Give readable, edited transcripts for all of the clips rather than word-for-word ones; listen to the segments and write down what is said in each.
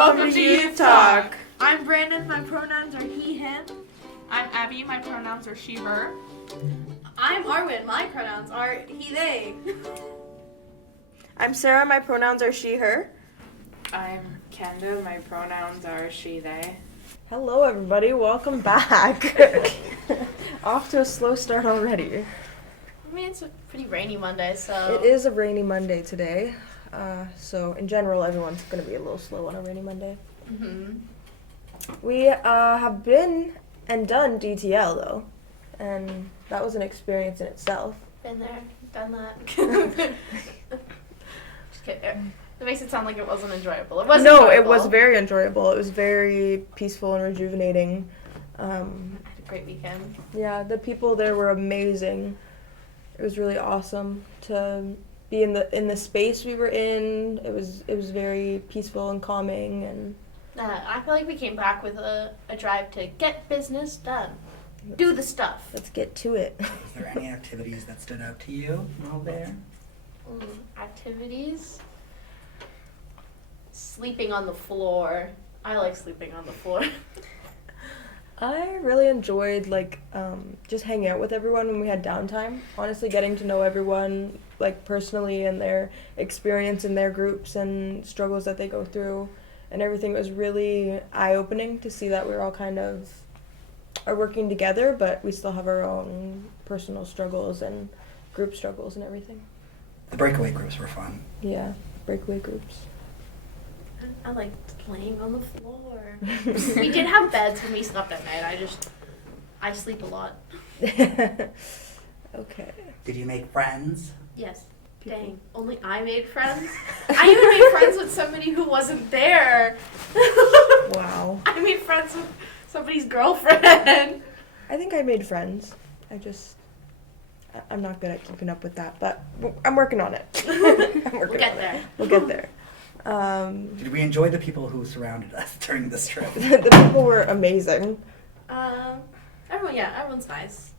Welcome to Youth Talk. I'm Brandon, my pronouns are he, him. I'm Abby, my pronouns are she, her. I'm Arwen, my pronouns are he, they. I'm Sarah, my pronouns are she, her. I'm Kendall, my pronouns are she, they. Hello everybody, welcome back. Off to a slow start already. I mean, it's a pretty rainy Monday, so... It is a rainy Monday today, so in general everyone's going to be a little slow on a rainy Monday. Mm-hmm. We have been and done DTL though, and that was an experience in itself. Been there, done that. Just kidding. It makes it sound like it wasn't enjoyable. It was enjoyable. It was very enjoyable. It was very peaceful and rejuvenating. I had a great weekend. Yeah, the people there were amazing. It was really awesome to be in the space we were in. It was very peaceful and calming, and I feel like we came back with a drive to get business done. Do the stuff. let's get to it. Was there any activities that stood out to you while there? Activities? Sleeping on the floor. I like sleeping on the floor. I really enjoyed just hanging out with everyone when we had downtime. Honestly, getting to know everyone personally and their experience in their groups and struggles that they go through, and everything was really eye-opening to see that we're all kind of are working together, but we still have our own personal struggles and group struggles and everything. The breakaway groups were fun. Yeah, breakaway groups. I liked laying on the floor. We did have beds when we slept at night. I sleep a lot. Okay. Did you make friends? Yes. Dang. Only I made friends? I even made friends with somebody who wasn't there. Wow. I made friends with somebody's girlfriend. I think I made friends. I'm not good at keeping up with that, but I'm working on it. We'll get there. We'll get there. Did we enjoy the people who surrounded us during this trip? The people were amazing. Everyone's nice.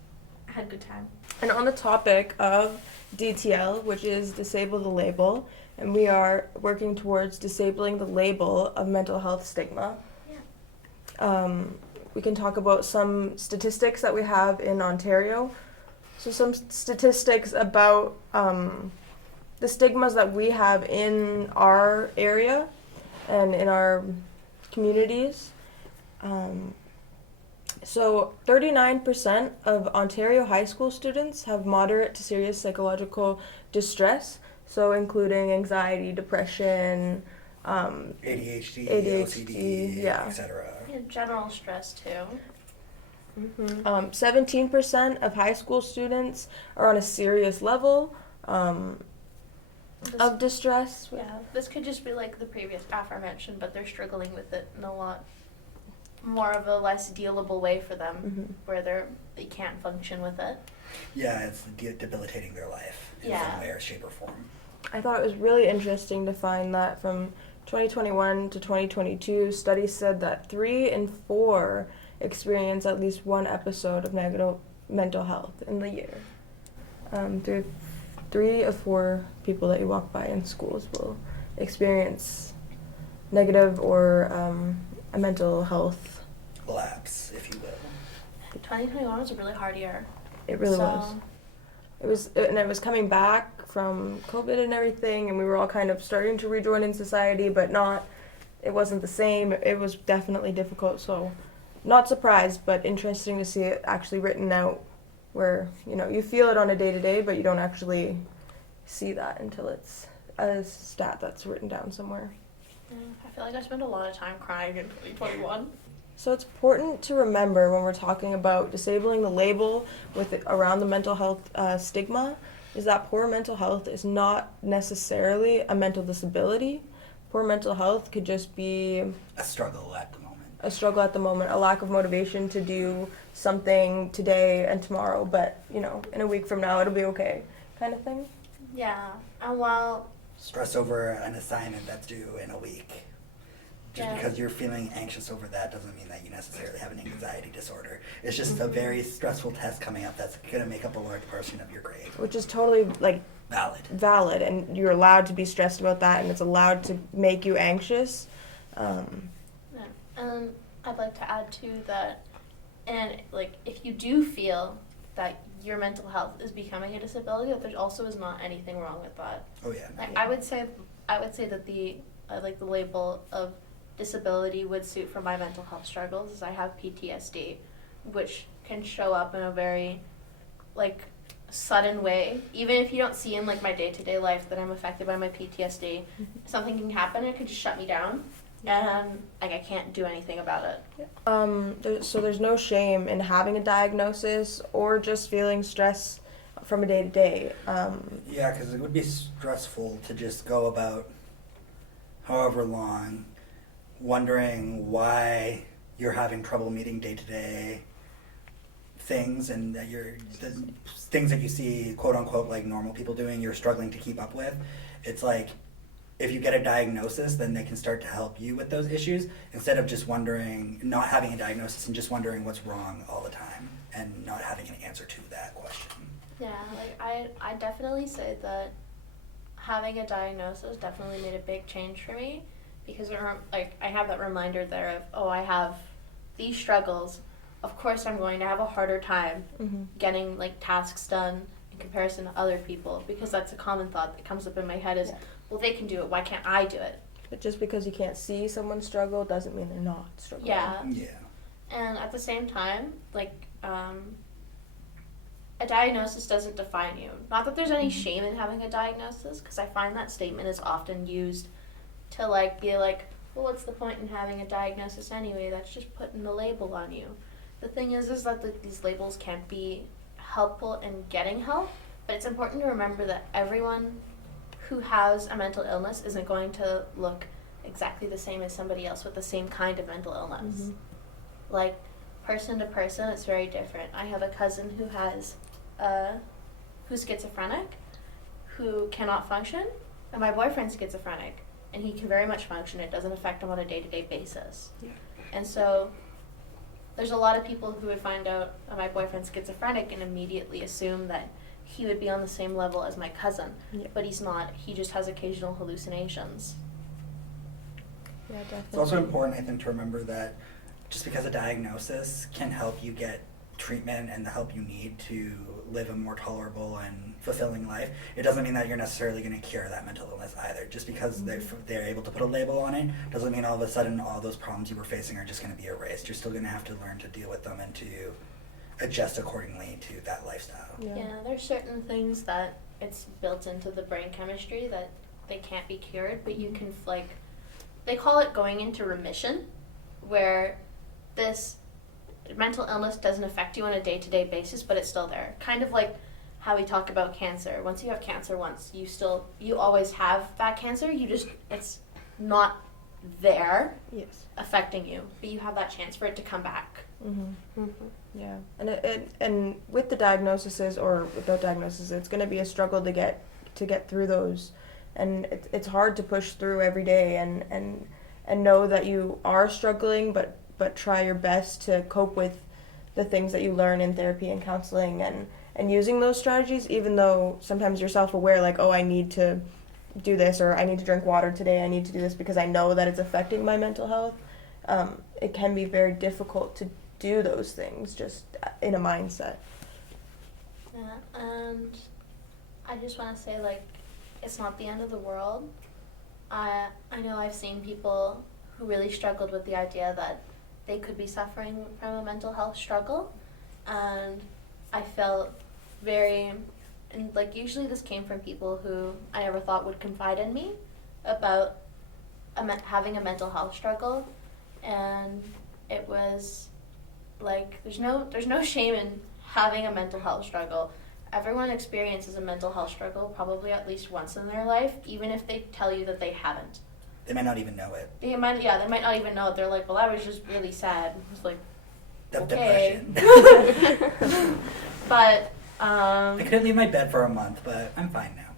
I had a good time. And on the topic of DTL, which is Disable the Label, and we are working towards disabling the label of mental health stigma. Yeah. We can talk about some statistics that we have in Ontario. So some statistics about the stigmas that we have in our area and in our communities. So 39% of Ontario high school students have moderate to serious psychological distress, so including anxiety, depression, ADHD, ADHD, OCD, yeah. etc. Yeah, general stress too. 17% of high school students are on a serious level of distress. Yeah, this could just be like the previous aforementioned, but they're struggling with it in a lot more of a less dealable way for them, where they can't function with it. Yeah, it's debilitating their life in some way or shape or form. I thought it was really interesting to find that from 2021 to 2022, studies said that 3 in 4 experience at least one episode of negative mental health in the year. 3 of 4 people that you walk by in schools will experience negative or a mental health lapse, if you will. 2021 was a really hard year. It really was. It was coming back from COVID and everything, and we were all kind of starting to rejoin in society, but it wasn't the same. It was definitely difficult, so not surprised, but interesting to see it actually written out where, you feel it on a day-to-day, but you don't actually see that until it's a stat that's written down somewhere. I feel like I spent a lot of time crying in 2021. So it's important to remember when we're talking about disabling the label around the mental health stigma is that poor mental health is not necessarily a mental disability. Poor mental health could just be A struggle at the moment. A lack of motivation to do something today and tomorrow, but, in a week from now it'll be okay, kind of thing. Yeah, and while... Stress over an assignment that's due in a week. Just because you're feeling anxious over that doesn't mean that you necessarily have an anxiety disorder. It's just a very stressful test coming up that's going to make up a large portion of your grade. Which is totally, valid. And you're allowed to be stressed about that, and it's allowed to make you anxious. Yeah. I'd like to add too that, and like if you do feel that your mental health is becoming a disability, that there also is not anything wrong with that. Oh yeah. Like, I would say that the the label of disability would suit for my mental health struggles, is I have PTSD, which can show up in a very like sudden way. Even if you don't see in like my day-to-day life that I'm affected by my PTSD, something can happen and it can just shut me down, and like I can't do anything about it. So there's no shame in having a diagnosis or just feeling stress from a day to day. Yeah, because it would be stressful to just go about however long wondering why you're having trouble meeting day-to-day things, and that the things that you see quote unquote like normal people doing, you're struggling to keep up with. It's like if you get a diagnosis, then they can start to help you with those issues instead of just wondering, not having a diagnosis and just wondering what's wrong all the time and not having an answer to that question. Yeah, like I definitely say that having a diagnosis definitely made a big change for me, because like I have that reminder there of, oh, I have these struggles. Of course I'm going to have a harder time getting like tasks done in comparison to other people, because that's a common thought that comes up in my head is, well, they can do it, why can't I do it? But just because you can't see someone struggle doesn't mean they're not struggling. Yeah. Yeah. And at the same time, like, a diagnosis doesn't define you. Not that there's any shame in having a diagnosis, because I find that statement is often used to, like, be like, well, what's the point in having a diagnosis anyway? That's just putting a label on you. The thing is that these labels can't be helpful in getting help, but it's important to remember that everyone who has a mental illness isn't going to look exactly the same as somebody else with the same kind of mental illness. Like, person to person, it's very different. I have a cousin who's schizophrenic, who cannot function, and my boyfriend's schizophrenic, and he can very much function. It doesn't affect him on a day-to-day basis. Yeah. And so there's a lot of people who would find out that my boyfriend's schizophrenic and immediately assume that he would be on the same level as my cousin, but he's not. He just has occasional hallucinations. Yeah, definitely. It's also important, I think, to remember that just because a diagnosis can help you get treatment and the help you need to live a more tolerable and fulfilling life, it doesn't mean that you're necessarily going to cure that mental illness either. Just because they're able to put a label on it doesn't mean all of a sudden all those problems you were facing are just going to be erased. You're still going to have to learn to deal with them and to adjust accordingly to that lifestyle. Yeah, there's certain things that it's built into the brain chemistry that they can't be cured, but you can, like, they call it going into remission, where this mental illness doesn't affect you on a day-to-day basis, but it's still there. Kind of like how we talk about cancer. Once you have cancer once, you always have that cancer, it's not there affecting you, but you have that chance for it to come back. Yeah, and with the diagnoses or without diagnoses, it's going to be a struggle to get through those, and it's hard to push through every day and know that you are struggling, but try your best to cope with the things that you learn in therapy and counseling, and using those strategies, even though sometimes you're self-aware, like, oh, I need to do this, or I need to drink water today, I need to do this because I know that it's affecting my mental health. It can be very difficult to do those things just in a mindset. Yeah, and I just want to say, like, it's not the end of the world. I know I've seen people who really struggled with the idea that they could be suffering from a mental health struggle, and I felt and like, usually this came from people who I never thought would confide in me about having a mental health struggle, and it was like, there's no shame in having a mental health struggle. Everyone experiences a mental health struggle probably at least once in their life, even if they tell you that they haven't. They might not even know it. They might not even know it. They're like, well, I was just really sad. It's like, okay. Depression. But, I couldn't leave my bed for a month, but I'm fine now.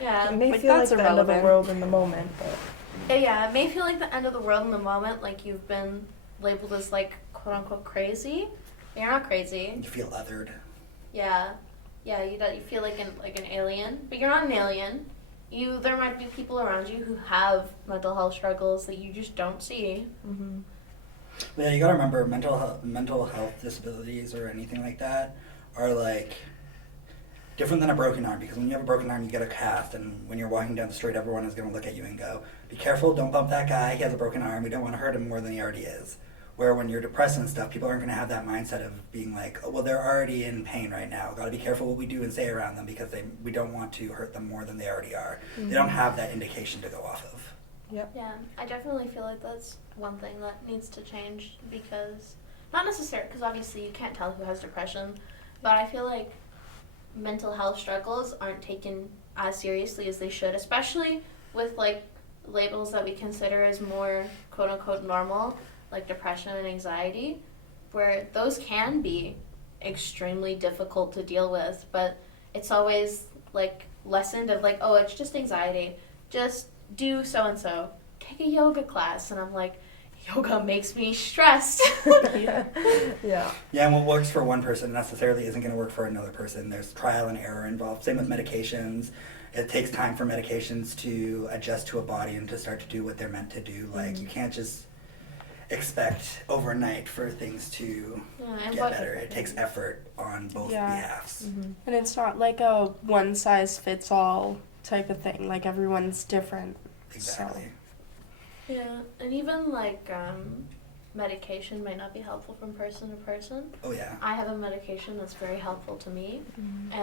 yeah. It may Like, feel like that's the end of the irrelevant. world in the moment, but Yeah, it may feel like the end of the world in the moment, like you've been labeled as, like, quote-unquote crazy. But you're not crazy. You feel othered. Yeah, you feel like an alien, but you're not an alien. there might be people around you who have mental health struggles that you just don't see. Mm-hmm. Yeah, you gotta remember mental health disabilities or anything like that are like different than a broken arm, because when you have a broken arm you get a cast, and when you're walking down the street everyone is gonna look at you and go, be careful, don't bump that guy, he has a broken arm, we don't want to hurt him more than he already is. Where when you're depressed and stuff, people aren't gonna have that mindset of being like, oh well, they're already in pain right now, gotta be careful what we do and say around them because we don't want to hurt them more than they already are. Mm-hmm. They don't have that indication to go off of. Yep. Yeah, I definitely feel like that's one thing that needs to change, because, not necessarily, because obviously you can't tell who has depression, but I feel like mental health struggles aren't taken as seriously as they should, especially with like labels that we consider as more quote unquote normal, like depression and anxiety, where those can be extremely difficult to deal with, but it's always like lessened of like, oh, it's just anxiety, just do so and so, take a yoga class, and I'm like, yoga makes me stressed. Yeah. Yeah, and what works for one person necessarily isn't going to work for another person. There's trial and error involved. Same with medications. It takes time for medications to adjust to a body and to start to do what they're meant to do. Like, you can't just expect overnight for things to get better. It takes effort on both behalves. Mm-hmm. And it's not like a one size fits all type of thing. Like everyone's different. Exactly. Yeah, and even like medication might not be helpful from person to person. Oh yeah. I have a medication that's very helpful to me,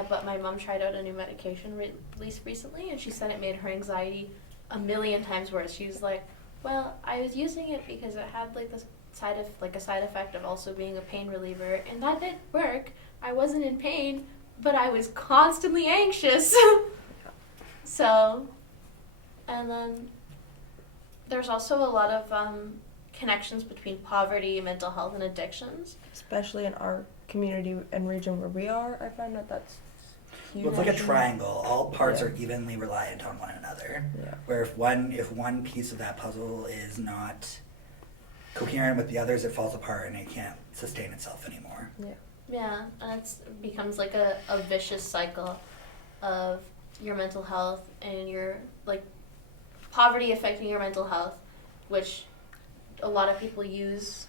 but my mom tried out a new medication released recently, and she said it made her anxiety a million times worse. She was like, well, I was using it because it had like this a side effect of also being a pain reliever, and that didn't work. I wasn't in pain, but I was constantly anxious. So, and then there's also a lot of connections between poverty, mental health, and addictions. Especially in our community and region where we are, I find that's huge. Well, it's like a triangle. All parts are evenly reliant on one another. Yeah. Where if one piece of that puzzle is not coherent with the others, it falls apart and it can't sustain itself anymore. Yeah. Yeah, and it becomes like a vicious cycle of your mental health and your like poverty affecting your mental health, which a lot of people use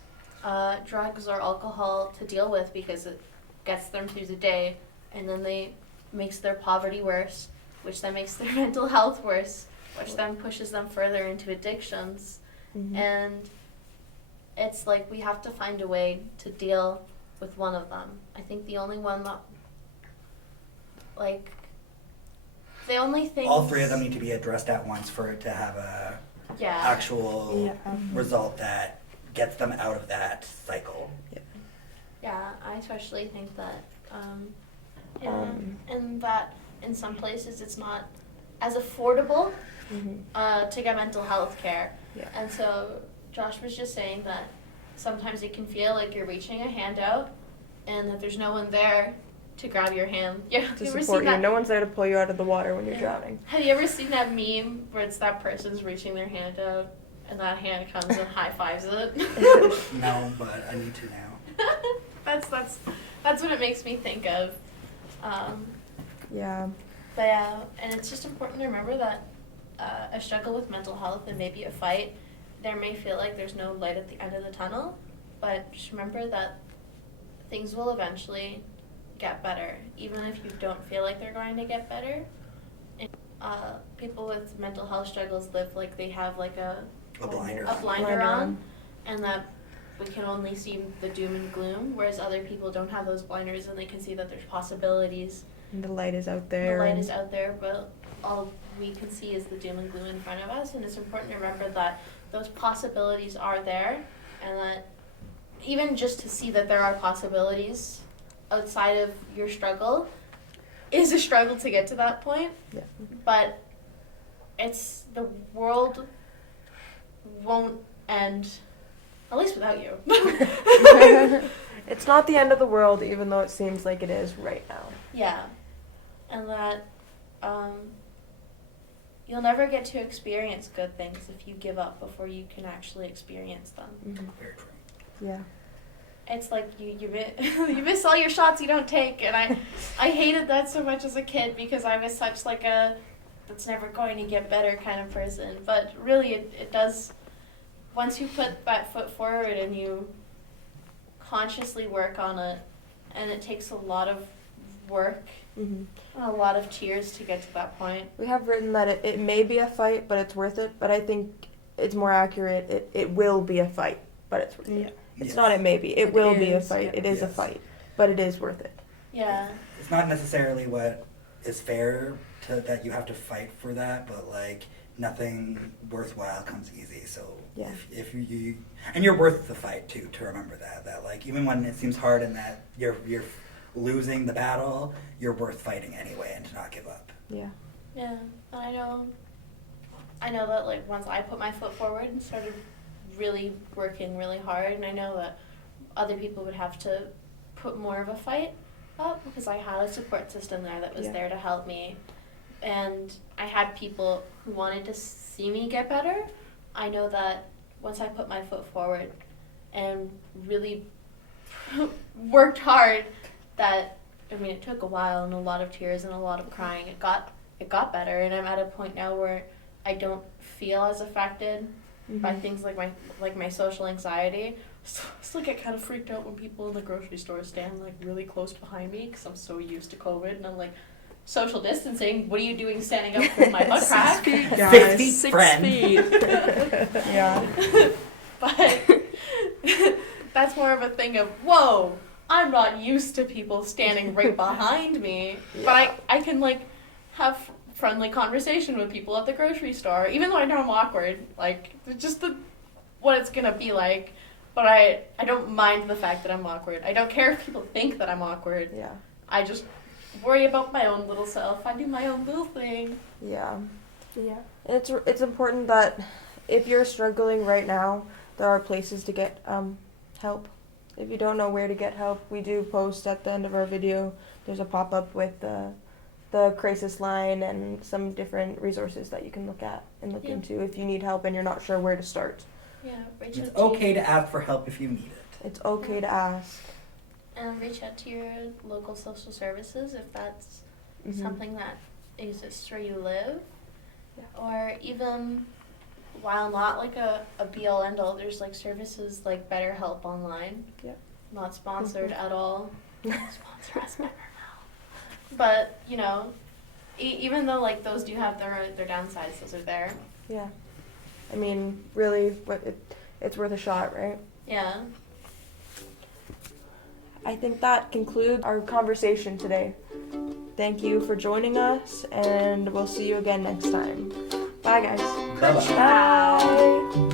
drugs or alcohol to deal with because it gets them through the day, and then makes their poverty worse, which then makes their mental health worse, which then pushes them further into addictions. Mm-hmm. And it's like we have to find a way to deal with one of them. I think the only one that, like, the only thing... All three of them need to be addressed at once for it to have a actual result that gets them out of that cycle. Yeah, I especially think that, and that in some places it's not as affordable to get mental health care. Yeah. And so Josh was just saying that sometimes it can feel like you're reaching a hand out and that there's no one there to grab your hand. Yeah, To support you. No one's there to pull you out of the water when you're drowning. Have you ever seen that meme where it's that person's reaching their hand out and that hand comes and high fives it? No, but I need to now. That's what it makes me think of. Yeah. But yeah, and it's just important to remember that a struggle with mental health and maybe a fight, there may feel like there's no light at the end of the tunnel, but just remember that things will eventually get better, even if you don't feel like they're going to get better. And, people with mental health struggles live like they have like a blinder on, and that we can only see the doom and gloom, whereas other people don't have those blinders and they can see that there's possibilities. And the light is out there. The light is out there, but all we can see is the doom and gloom in front of us, and it's important to remember that those possibilities are there, and that even just to see that there are possibilities outside of your struggle is a struggle to get to that point. Yeah. But the world won't end, at least without you. It's not the end of the world, even though it seems like it is right now. Yeah. And that you'll never get to experience good things if you give up before you can actually experience them. Mm-hmm. Very true. Yeah. It's like you miss all your shots you don't take, and I hated that so much as a kid because I was such like a that's never going to get better kind of person. But really, it does. Once you put that foot forward and you consciously work on it, and it takes a lot of work Mm-hmm. and a lot of tears to get to that point. We have written that it may be a fight, but it's worth it. But I think it's more accurate. It will be a fight, but it's worth Yeah. it. It's Yes. not it may be. It will be a is, fight. yeah. It is a Yes. fight, but it is worth it. Yeah. It's not necessarily what is fair to that you have to fight for that, but like nothing worthwhile comes easy. So Yeah. if you and you're worth the fight too, to remember that like even when it seems hard and that you're losing the battle, you're worth fighting anyway, and to not give up. Yeah. Yeah. And I know that like once I put my foot forward and started really working really hard, and I know that other people would have to put more of a fight up because I had a support system there that was Yeah. there to help me, and I had people who wanted to see me get better. I know that once I put my foot forward and really worked hard, that I mean it took a while and a lot of tears and a lot of crying. It got better, and I'm at a point now where I don't feel as affected by Mhm. things like my social anxiety. So I still get kind of freaked out when people in the grocery store stand like really close behind me because I'm so used to COVID, and I'm like, social distancing. What are you doing standing up with my butt crack? 6 feet, Guys. guys. 6 feet, 6 friend. feet. Yeah. But that's more of a thing of, whoa, I'm not used to people standing right behind me. But I can like have friendly conversation with people at the grocery store, even though I know I'm awkward. Like it's just what it's gonna be like. But I don't mind the fact that I'm awkward. I don't care if people think that I'm awkward. Yeah. I just worry about my own little self. I do my own little thing. Yeah. Yeah. It's important that if you're struggling right now, there are places to get help. If you don't know where to get help, we do post at the end of our video. There's a pop-up with the crisis line and some different resources that you can look at and look Yeah. into if you need help and you're not sure where to start. Yeah, reach It's out to okay your- to ask for help if you need it. It's okay to ask. and reach out to your local social services if that's Mhm. something that exists where you live. Yeah. Or even, while not like a be-all end-all, there's like services like BetterHelp online. Yep. Not sponsored Mhm. at all. Sponsor us better now. But, you know, even though like those do have their downsides, those are there. Yeah. I mean, really, it's worth a shot, right? Yeah. I think that concludes our conversation today. Thank you for joining us, and we'll see you again next time. Bye, guys. Bye-bye. Bye.